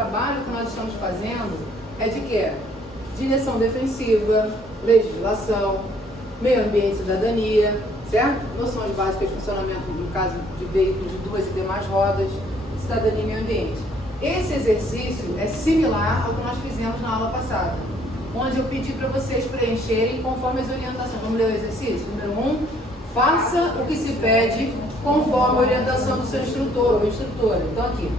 trabalho que nós estamos fazendo é de quê? Direção defensiva, legislação, meio ambiente e cidadania, certo? Noções básicas de funcionamento, no caso de veículos de 2 e demais rodas, cidadania e meio ambiente. Esse exercício é similar ao que nós fizemos na aula passada, onde eu pedi para vocês preencherem conforme as orientações. Vamos ler o exercício? Número 1, faça o que se pede conforme a orientação do seu instrutor ou instrutora. Então aqui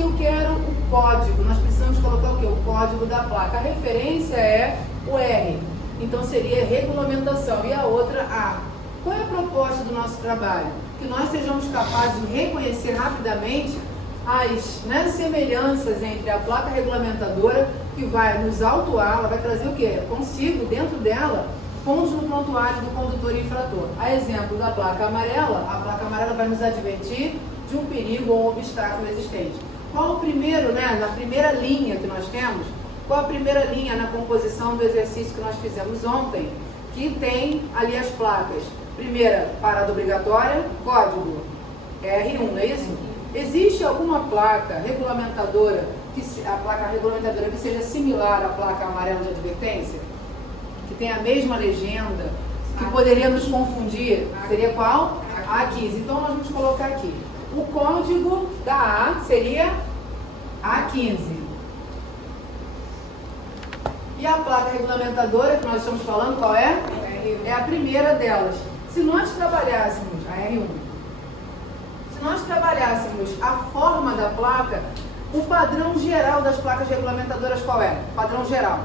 eu quero o código, nós precisamos colocar o quê? O código da placa. A referência é o R, então seria regulamentação, e a outra A. Qual é a proposta do nosso trabalho? Que nós sejamos capazes de reconhecer rapidamente as semelhanças entre a placa regulamentadora, que vai nos autuar, ela vai trazer o quê? Consigo, dentro dela, pontos no prontuário do condutor infrator. A exemplo da placa amarela, a placa amarela vai nos advertir de um perigo ou um obstáculo existente. Qual o primeiro, na primeira linha que nós temos, qual a primeira linha na composição do exercício que nós fizemos ontem, que tem ali as placas? Primeira, parada obrigatória, código R1, não é isso? Existe alguma placa regulamentadora, a placa regulamentadora que seja similar à placa amarela de advertência? Que tem a mesma legenda, que poderia nos confundir? Seria qual? A15. Então nós vamos colocar aqui. O código da A seria A15. E a placa regulamentadora que nós estamos falando, qual é? É a primeira delas. Se nós trabalhássemos a R1, se nós trabalhássemos a forma da placa, o padrão geral das placas regulamentadoras qual é? O padrão geral.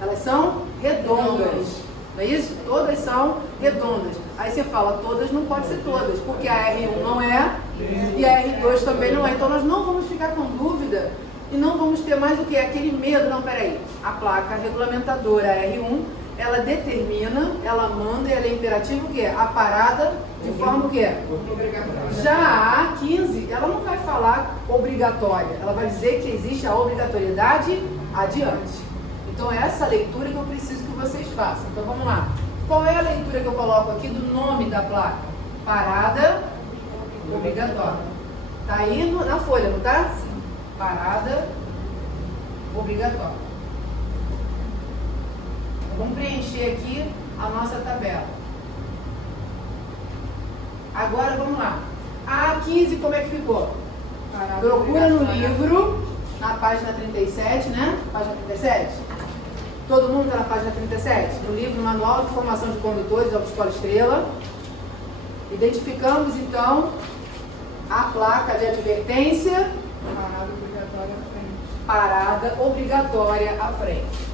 Elas são redondas, não é isso? Todas são redondas. Aí você fala, todas não pode ser todas, porque a R1 não é e a R2 também não é. Então nós não vamos ficar com dúvida e não vamos ter mais o que? Aquele medo. Não, peraí. A placa regulamentadora R1, ela determina, ela manda e ela é imperativa o quê? A parada de forma o quê? Já a A15, ela não vai falar obrigatória, ela vai dizer que existe a obrigatoriedade adiante. Então é essa leitura que eu preciso que vocês façam. Então vamos lá. Qual é a leitura que eu coloco aqui do nome da placa? Parada obrigatória. Tá aí na folha, não tá? Sim. Parada obrigatória. Vamos preencher aqui a nossa tabela. Agora vamos lá. A A15 como é que ficou? Procura no livro, na página 37, né? Página 37. Todo mundo está na página 37? No livro Manual de Formação de Condutores da Autoescola Estrela. Identificamos então a placa de advertência. Parada obrigatória à frente. Parada obrigatória à frente.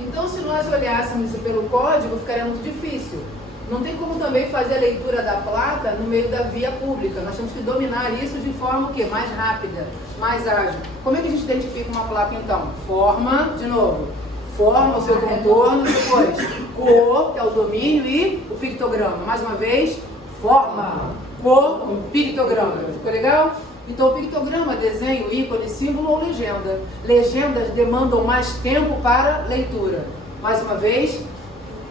Então, se nós olhássemos pelo código, ficaria muito difícil. Não tem como também fazer a leitura da placa no meio da via pública. Nós temos que dominar isso de forma o quê? Mais rápida, mais ágil. Como é que a gente identifica uma placa, então? Forma, de novo, forma o seu contorno, depois cor, que é o domínio, e o pictograma. Mais uma vez, forma, cor, pictograma. Ficou legal? Então, o pictograma, desenho, ícone, símbolo ou legenda. Legendas demandam mais tempo para leitura. Mais uma vez,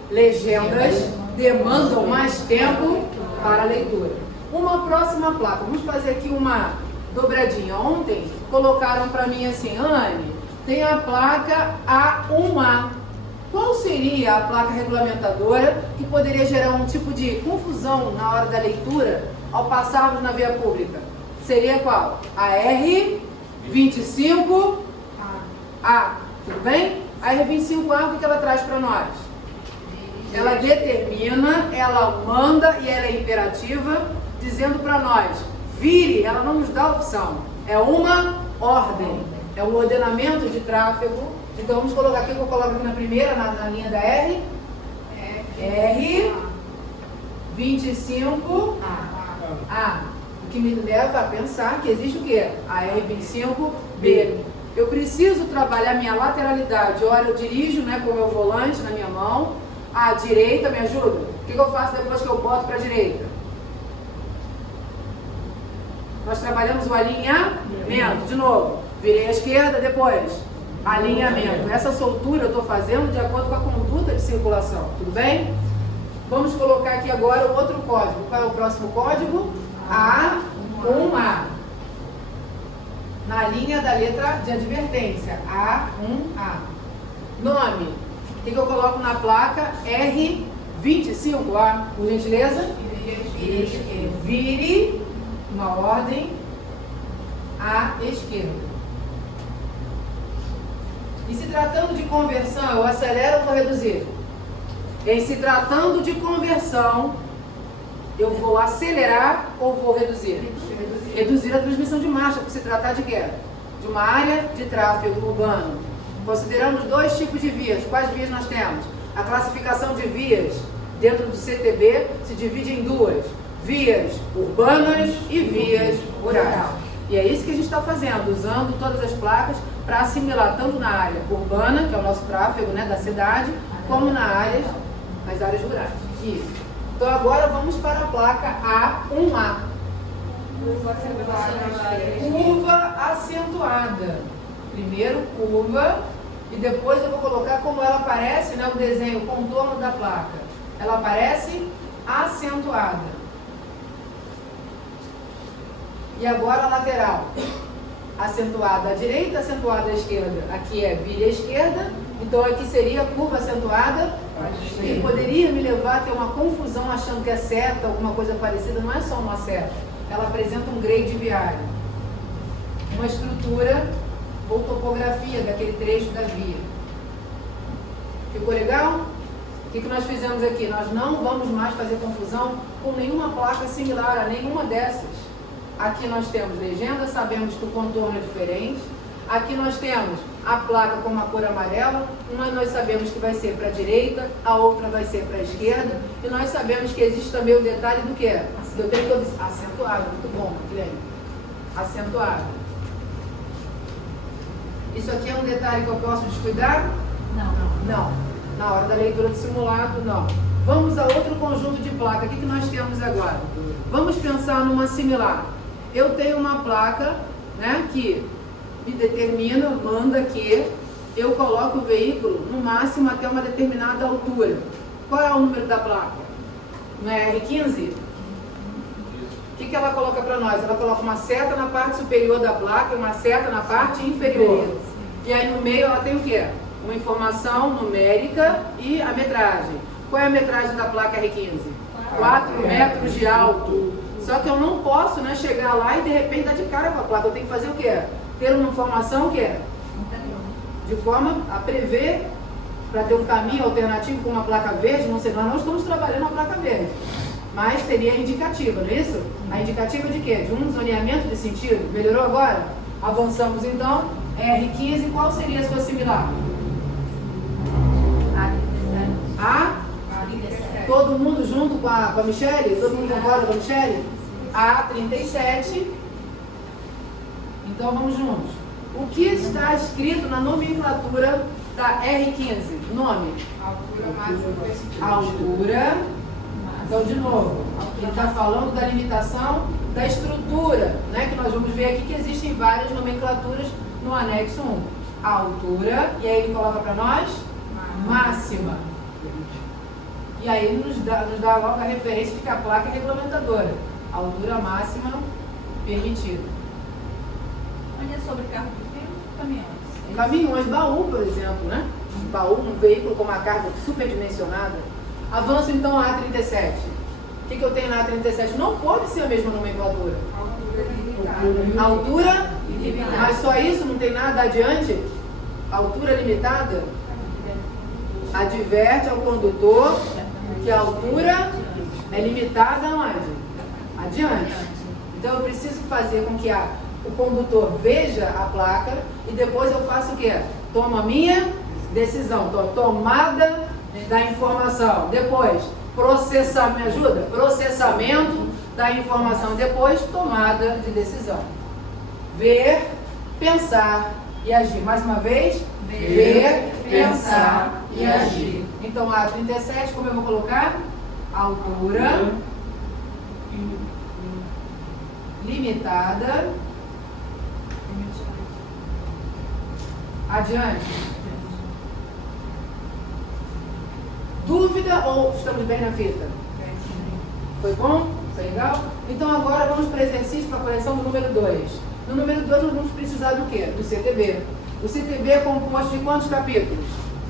legendas demandam mais tempo para leitura. Uma próxima placa. Vamos fazer aqui uma dobradinha. Ontem colocaram para mim assim, Anne, tem a placa A1A. Qual seria a placa regulamentadora que poderia gerar um tipo de confusão na hora da leitura ao passarmos na via pública? Seria qual? A R25A. Tudo bem? A R25A, o que ela traz para nós? Ela determina, ela manda e ela é imperativa, dizendo para nós, vire, ela não nos dá opção. É uma ordem, é um ordenamento de tráfego. Então vamos colocar aqui, eu vou colocar aqui na primeira, na linha da R. R25A. O que me leva a pensar que existe o quê? A R25B. Eu preciso trabalhar minha lateralidade. Olha, eu dirijo com o meu volante na minha mão. A direita me ajuda. O que eu faço depois que eu boto para a direita? Nós trabalhamos o alinhamento. De novo. Virei à esquerda, depois alinhamento. Essa soltura eu estou fazendo de acordo com a conduta de circulação, tudo bem? Vamos colocar aqui agora o outro código. Qual é o próximo código? A1A. Na linha da letra de advertência. A1A. Nome. O que eu coloco na placa? R25A. Por gentileza? Vire uma ordem à esquerda. E se tratando de conversão, eu acelero ou vou reduzir? Em se tratando de conversão, eu vou acelerar ou vou reduzir? Reduzir a transmissão de marcha, por se tratar de quê? De uma área de tráfego urbano. Consideramos dois tipos de vias. Quais vias nós temos? A classificação de vias dentro do CTB se divide em duas: vias urbanas e vias rurais. E é isso que a gente está fazendo, usando todas as placas para assimilar tanto na área urbana, que é o nosso tráfego, né, da cidade, como nas áreas rurais. Isso. Então agora vamos para a placa A1A. Curva acentuada. Primeiro curva e depois eu vou colocar como ela aparece, né, o desenho, o contorno da placa. Ela aparece acentuada. E agora a lateral. Acentuada à direita, acentuada à esquerda. Aqui é vire à esquerda, então aqui seria curva acentuada. E poderia me levar a ter uma confusão achando que é seta, alguma coisa parecida. Não é só uma seta, ela apresenta um grade viário, uma estrutura ou topografia daquele trecho da via. Ficou legal? O que nós fizemos aqui? Nós não vamos mais fazer confusão com nenhuma placa similar a nenhuma dessas. Aqui nós temos legenda, sabemos que o contorno é diferente. Aqui nós temos a placa com uma cor amarela. Uma nós sabemos que vai ser para a direita, a outra vai ser para a esquerda. E nós sabemos que existe também o detalhe do que? Eu tenho que acentuado, muito bom, Guilherme. Acentuado. Isso aqui é um detalhe que eu posso descuidar? Não. Na hora da leitura do simulado, não. Vamos a outro conjunto de placa. O que nós temos agora? Vamos pensar numa similar. Eu tenho uma placa, né, que me determina, manda que eu coloco o veículo no máximo até uma determinada altura. Qual é o número da placa? Não é R15? O que ela coloca para nós? Ela coloca uma seta na parte superior da placa e uma seta na parte inferior. E aí no meio ela tem o quê? Uma informação numérica e a metragem. Qual é a metragem da placa R15? 4 metros de alto. Só que eu não posso, né, chegar lá e de repente dar de cara com a placa. Eu tenho que fazer o quê? Ter uma informação que é de forma a prever, para ter um caminho alternativo com uma placa verde. Não sei, nós não estamos trabalhando a placa verde, mas seria indicativa, não é isso? A indicativa de quê? De um zoneamento de sentido. Melhorou agora? Avançamos então. R15, qual seria a sua similar? Todo mundo junto com a Michele? Todo mundo concorda com a Michele? A37. Então vamos juntos. O que está escrito na nomenclatura da R15? Nome? Altura. Então, de novo, ele está falando da limitação da estrutura, né? Que nós vamos ver aqui que existem várias nomenclaturas no anexo 1. A altura, e aí ele coloca para nós máxima. E aí nos dá logo a referência de que a placa é regulamentadora. A altura máxima permitida. Onde é sobre carro de fio? Caminhões. Caminhões, baú, por exemplo, né? Um baú, um veículo com uma carga superdimensionada. Avanço então a A37. O que eu tenho na A37? Não pode ser a mesma nomenclatura. Altura limitada. Mas só isso, não tem nada adiante? Altura limitada? Adverte ao condutor que a altura é limitada aonde? Adiante. Então eu preciso fazer com que o condutor veja a placa e depois eu faço o quê? Tomo a minha decisão. Então, tomada da informação. Depois, processamento. Me ajuda? Processamento da informação. Depois, tomada de decisão. Ver, pensar e agir. Mais uma vez, ver, pensar e agir. Então, A37, como eu vou colocar? Altura limitada Adiante. Dúvida ou estamos bem na fita? Foi bom? Foi legal? Então agora vamos para o exercício para a correção do número 2. No número 2 nós vamos precisar do quê? Do CTB. O CTB é composto de quantos capítulos?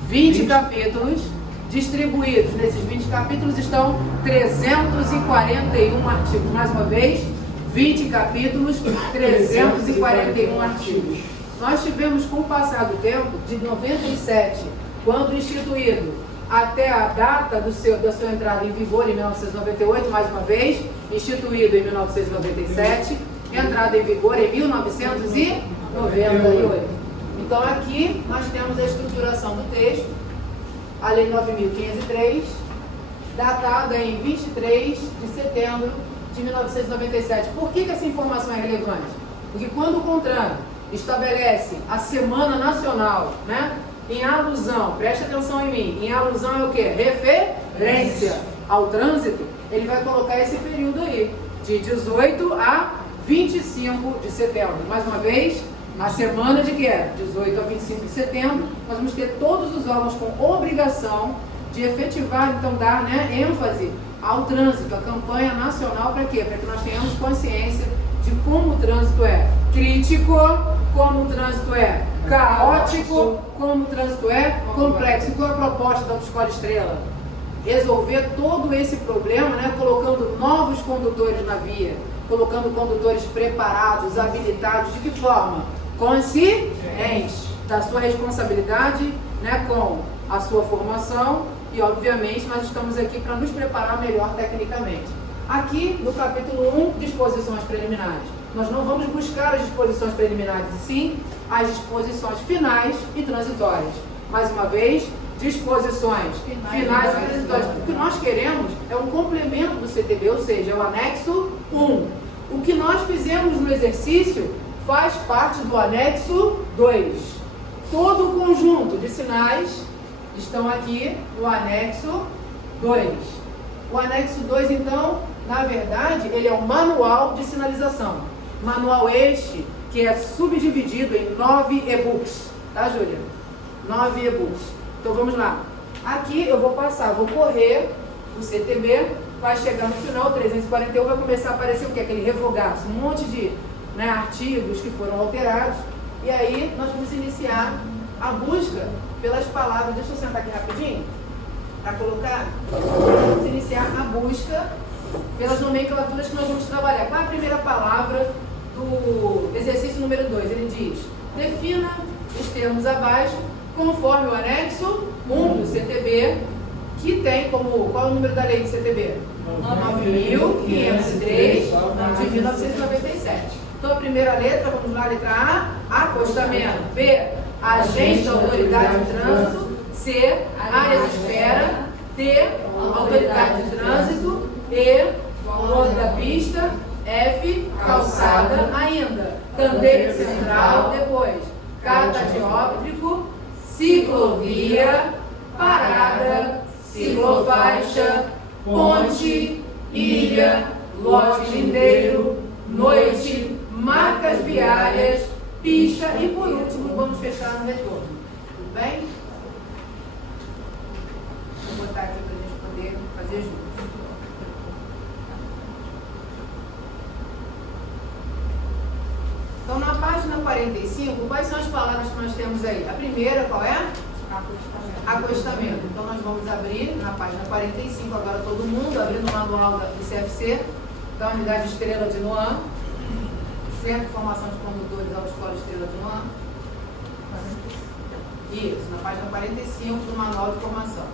20 capítulos. Distribuídos nesses 20 capítulos estão 341 artigos. Mais uma vez, 20 capítulos, 341 artigos. Nós tivemos, com o passar do tempo, de 97, quando instituído, até a data da sua entrada em vigor, em 1998, mais uma vez, instituído em 1997, entrada em vigor em 1998. Então aqui nós temos a estruturação do texto, a Lei 9.503, datada em 23 de setembro de 1997. Por que essa informação é relevante? Porque quando o CONTRAN estabelece a Semana Nacional, né, em alusão, preste atenção em mim, em alusão é o quê? Referência ao trânsito, ele vai colocar esse período aí, de 18 a 25 de setembro. Mais uma vez, na semana de quê? 18 a 25 de setembro, nós vamos ter todos os órgãos com obrigação de efetivar, então dar, né, ênfase ao trânsito, a campanha nacional, para quê? Para que nós tenhamos consciência de como o trânsito é crítico, como o trânsito é caótico, como o trânsito é complexo. Qual é a proposta da Autoescola Estrela? Resolver todo esse problema, né, colocando novos condutores na via, colocando condutores preparados, habilitados. De que forma? Conscientes da sua responsabilidade, né, com a sua formação, e obviamente nós estamos aqui para nos preparar melhor tecnicamente. Aqui no capítulo 1, disposições preliminares. Nós não vamos buscar as disposições preliminares, e sim as disposições finais e transitórias. Mais uma vez, disposições finais e transitórias. O que nós queremos é um complemento do CTB, ou seja, é o anexo 1. O que nós fizemos no exercício faz parte do anexo 2. Todo o conjunto de sinais estão aqui no anexo 2. O anexo 2, então, na verdade, ele é um manual de sinalização. Manual este que é subdividido em 9 e-books. Tá, Júlia? 9 e-books. Então, vamos lá. Aqui eu vou passar, vou correr o CTB, vai chegar no final, 341, vai começar a aparecer o que? Aquele revogaço, um monte de, né, artigos que foram alterados. E aí, nós vamos iniciar a busca pelas palavras. Deixa eu sentar aqui rapidinho para colocar. Vamos iniciar a busca pelas nomenclaturas que nós vamos trabalhar. Qual é a primeira palavra do exercício número 2? Ele diz: defina os termos abaixo conforme o anexo 1 do CTB, que tem como... Qual é o número da lei do CTB? 9.503 de 1997. Então a primeira letra, vamos lá, letra A, acostamento. B, agente da autoridade de trânsito. C, área de espera. D, autoridade de trânsito. E, lote da pista. F, calçada. Ainda, canteiro central. Depois, catadióptrico, ciclovia, parada, ciclofaixa, ponte, ilha, lote lindeiro, noite, marcas viárias, pista e, por último, vamos fechar no retorno. Tudo bem? Vou botar aqui para a gente poder fazer juntos. Então, na página 45, quais são as palavras que nós temos aí? A primeira, qual é? Acostamento. Então, nós vamos abrir na página 45, agora todo mundo, abrindo o manual do CFC, da Unidade Estrela de Noan, Centro de Formação de Condutores, Autoescola Estrela de Noan. Isso, na página 45 do Manual de Formação.